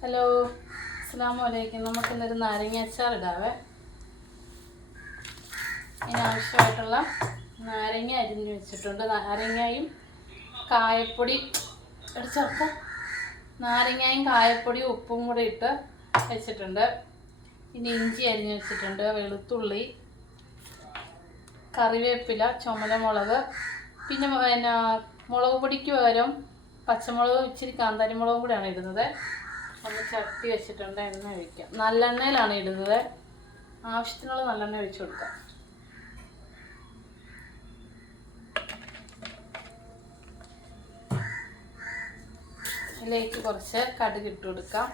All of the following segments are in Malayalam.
ഹലോ അസ്സാം വലൈക്കും നമുക്കിന്നൊരു നാരങ്ങ അച്ചാർ ഇടാവേ. ഇതിനാവശ്യമായിട്ടുള്ള നാരങ്ങ അരിഞ്ഞ് വെച്ചിട്ടുണ്ട്. നാരങ്ങയും കായപ്പൊടി ഒരു ചേർക്ക നാരങ്ങയും കായപ്പൊടിയും ഉപ്പും കൂടെ ഇട്ട് വെച്ചിട്ടുണ്ട്. ഇനി ഇഞ്ചി അരിഞ്ഞ് വെച്ചിട്ടുണ്ട്. വെളുത്തുള്ളി കറിവേപ്പില ചുമലമുളക് പിന്നെ പിന്നെ മുളക് പൊടിക്ക് പകരം പച്ചമുളക് ഇച്ചിരി കാന്താരി മുളകും കൂടെയാണ് ഇടുന്നത്. ഒന്ന് ചട്ടി വെച്ചിട്ടുണ്ട് എണ്ണ ഒഴിക്കാം നല്ലെണ്ണയിലാണ് ഇടുന്നത്. ആവശ്യത്തിനുള്ള നല്ലെണ്ണ ഒഴിച്ചു കൊടുക്കാം. ഇതിലേക്ക് കുറച്ച് കടുക് ഇട്ട് കൊടുക്കാം.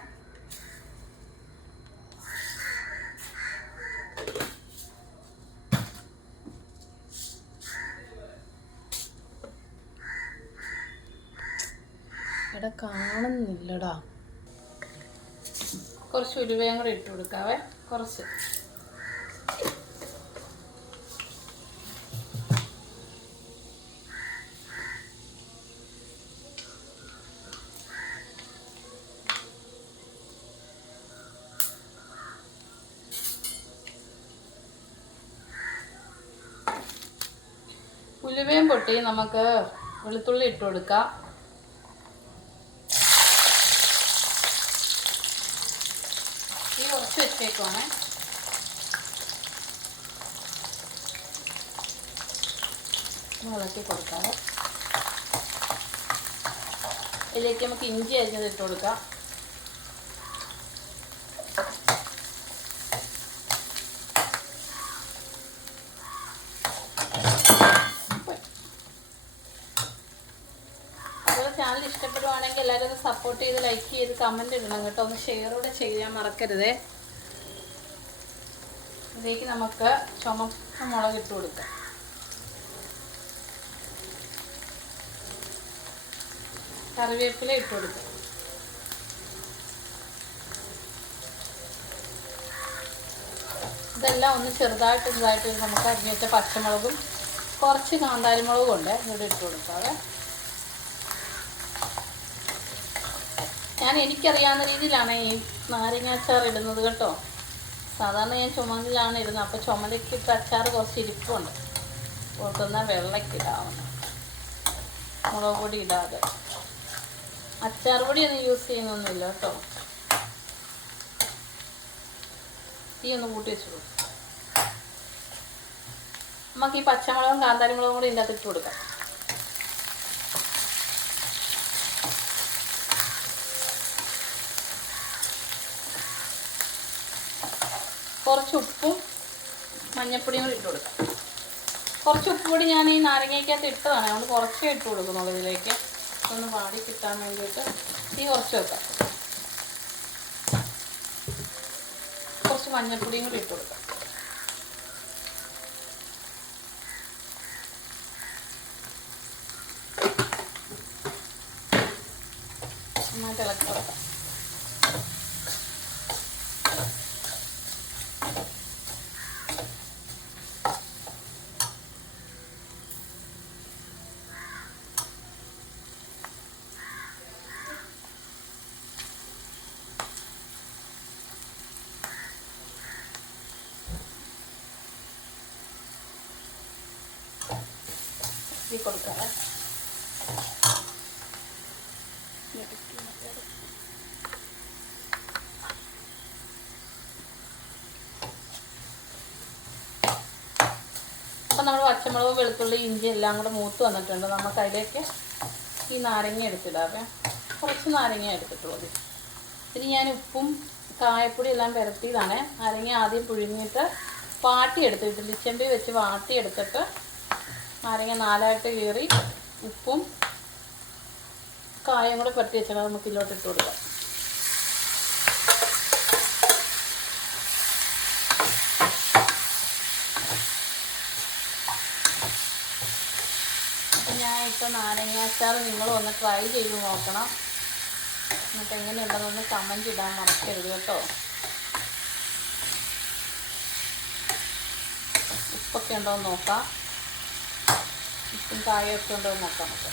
ഇവിടെ കാണുന്നില്ലടാ. കുറച്ച് ഉലുവയും കൂടെ ഇട്ട് കൊടുക്കാവേ. കുറച്ച്. ഉലുവയും പൊട്ടി നമുക്ക് വെളുത്തുള്ളി ഇട്ട് കൊടുക്കാം. കുറച്ച് വെച്ചേക്കുവാണേ. ഇളക്കി കൊടുക്കാം. ഇതിലേക്ക് നമുക്ക് ഇഞ്ചി അരിഞ്ഞത് ഇട്ട് കൊടുക്കാം. ചാനൽ ഇഷ്ടപ്പെടുവാണെങ്കിൽ എല്ലാവരും ഒന്ന് സപ്പോർട്ട് ചെയ്ത് ലൈക്ക് ചെയ്ത് കമന്റ് ഇടണം കേട്ടോ. ഒന്ന് ഷെയർ കൂടെ ചെയ്യാൻ മറക്കരുതേ. ഇതിലേക്ക് നമുക്ക് ചുമന്ന മുളക് ഇട്ട് കൊടുക്കാം. കറിവേപ്പില ഇട്ട് കൊടുക്കാം. ഇതെല്ലാം ഒന്ന് ചെറുതായിട്ട് ഇതായിട്ട് നമുക്ക് അരിഞ്ഞിട്ട് പച്ചമുളകും കുറച്ച് കാന്താരിമുളകും ഉണ്ട് ഇവിടെ ഇട്ട് കൊടുക്കാതെ ഞാൻ എനിക്കറിയാവുന്ന രീതിയിലാണ് ഈ നാരങ്ങാച്ചാർ ഇടുന്നത് കേട്ടോ. സാധാരണ ഞാൻ ചുമന്നിലാണ് ഇരുന്നത് അപ്പോൾ ചുമലക്കിട്ട് അച്ചാർ കുറച്ച് ഇരിപ്പുണ്ട്. പുറത്തുനിന്ന് വെള്ളക്കിടാവുന്ന മുളക് പൊടി ഇടാതെ. അച്ചാർ പൊടിയൊന്നും യൂസ് ചെയ്യുന്നൊന്നുമില്ല കേട്ടോ. തീ ഒന്ന് കൂട്ടി വെച്ചു കൊടുക്കും നമുക്ക് ഈ പച്ചമുളകും കാന്താരി മുളകും കൂടി ഇതിന്റെ അകത്ത് ഇട്ട് കൊടുക്കാം. കുറച്ച് ഉപ്പും മഞ്ഞപ്പൊടിയും കൂടി ഇട്ട് കൊടുക്കാം. കുറച്ച് ഉപ്പ് കൂടി ഞാൻ ഈ നാരങ്ങയ്ക്കകത്ത് ഇട്ടതാണ്. അതുകൊണ്ട് കുറച്ചേ ഇട്ട് കൊടുക്കുന്നുള്ളൂ ഇതിലേക്ക്. ഒന്ന് വാടി കിട്ടാൻ വേണ്ടിയിട്ട് തീ കുറച്ച് വെക്കാം. കുറച്ച് മഞ്ഞപ്പൊടിയും കൂടി ഇട്ട് കൊടുക്കാം. നന്നായിട്ട് ഇളക്കി ഈ കൊടുക്കാം അപ്പം നമ്മൾ പച്ചമുളക് വെളുത്തുള്ളി ഇഞ്ചി എല്ലാം കൂടെ മൂത്ത് വന്നിട്ടുണ്ട്. നമുക്ക് അതിലേക്ക് ഈ നാരങ്ങ എടുത്തിടാവേ. കുറച്ച് നാരങ്ങ എടുത്തിട്ടുള്ളൂ ഇതിന് ഞാൻ ഉപ്പും കായപ്പൊടി എല്ലാം പരത്തിയതാണ്. നാരങ്ങ ആദ്യം പുഴുങ്ങിയിട്ട് വാട്ടിയെടുത്തിട്ട് ഇഡ്ഡലിച്ചെമ്പി വെച്ച് വാട്ടി എടുത്തിട്ട് നാരങ്ങ നാലായിട്ട് കീറി ഉപ്പും കായം കൂടെ പരട്ടി വെച്ചാൽ നമുക്ക് ഇതിലോട്ട് ഇട്ട് കൊടുക്കാം. ഞാനിപ്പോൾ നാരങ്ങാച്ചാർ നിങ്ങൾ ഒന്ന് ട്രൈ ചെയ്ത് നോക്കണം. എന്നിട്ട് എങ്ങനെയുണ്ടെന്നൊന്ന് കമന്റ് ഇടാൻ മറക്കരുത് കേട്ടോ. ഉപ്പൊക്കെ ഉണ്ടോ എന്ന് നോക്കാം. ഉപ്പും കായൊക്കെ ഉണ്ടോ എന്ന് നോക്കാം നമുക്ക്.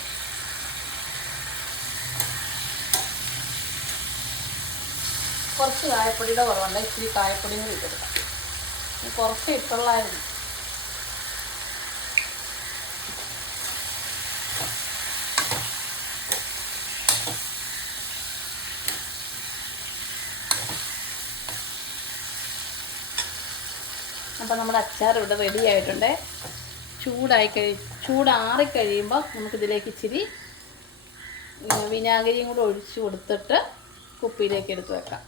കുറച്ച് കായപ്പൊടിയുടെ കുറവുണ്ട്. ഇച്ചിരി കായപ്പൊടിയും കൂടി ഇട്ടെടുക്കാം. കുറച്ച് ഇട്ടുള്ളായിരുന്നു അപ്പം നമ്മുടെ അച്ചാർ ഇവിടെ റെഡി ആയിട്ടുണ്ട്. ചൂടായി കഴി ചൂടാറി കഴിയുമ്പോൾ നമുക്കിതിലേക്ക് ഇച്ചിരി വിനാഗിരിയും കൂടെ ഒഴിച്ച് കൊടുത്തിട്ട് കുപ്പിയിലേക്ക് എടുത്ത് വെക്കാം.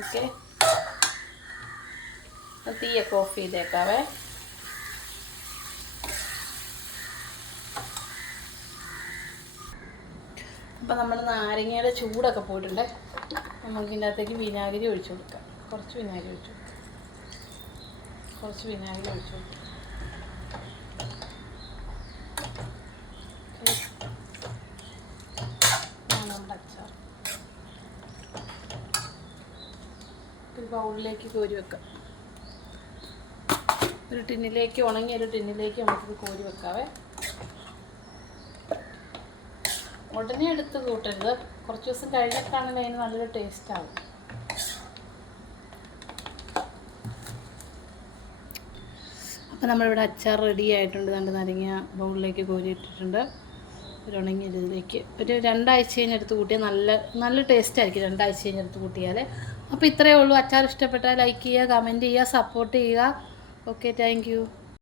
ഓക്കെ? തീയൊക്കെ ഓഫ് ചെയ്തേക്കാവേ. അപ്പം നമ്മൾ നാരങ്ങയുടെ ചൂടൊക്കെ പോയിട്ടുണ്ട്. നമുക്ക് ഇതിന്റെ അകത്തേക്ക് വിനാഗിരി ഒഴിച്ചു കൊടുക്കാം. കുറച്ച് വിനാഗിരി ഒഴിച്ചു കൊടുക്കാം. കുറച്ച് വിനാഗിരി ഒഴിച്ചു കൊടുക്കാം ഇതാണ് നമ്മുടെ അച്ചാർ ബൗളിലേക്ക് കോരി വെക്കാം. ഒരു ടിന്നിലേക്ക് ഉണങ്ങിയ ഒരു ടിന്നിലേക്ക് നമുക്കിത് കോരി വെക്കാവേ. ഉടനെ എടുത്ത് കൂട്ടരുത്. കുറച്ച് ദിവസം കഴിഞ്ഞിട്ടാണെങ്കിൽ അതിന് നല്ലൊരു ടേസ്റ്റ് ആവും. അപ്പോൾ നമ്മളിവിടെ അച്ചാർ റെഡി ആയിട്ടുണ്ട്. രണ്ട് നരങ്ങിയ ബൗളിലേക്ക് കോരിയിട്ടിട്ടുണ്ട് ഒരു ഉണങ്ങിയ ഇതിലേക്ക്. ഒരു രണ്ടാഴ്ച കഴിഞ്ഞെടുത്ത് കൂട്ടിയാൽ നല്ല നല്ല ടേസ്റ്റ് ആയിരിക്കും രണ്ടാഴ്ച കഴിഞ്ഞെടുത്ത് കൂട്ടിയാൽ അപ്പോൾ ഇത്രയേ ഉള്ളൂ. അച്ചാർ ഇഷ്ടപ്പെട്ടാൽ ലൈക്ക് ചെയ്യുക കമന്റ് ചെയ്യുക സപ്പോർട്ട് ചെയ്യുക. Okay thank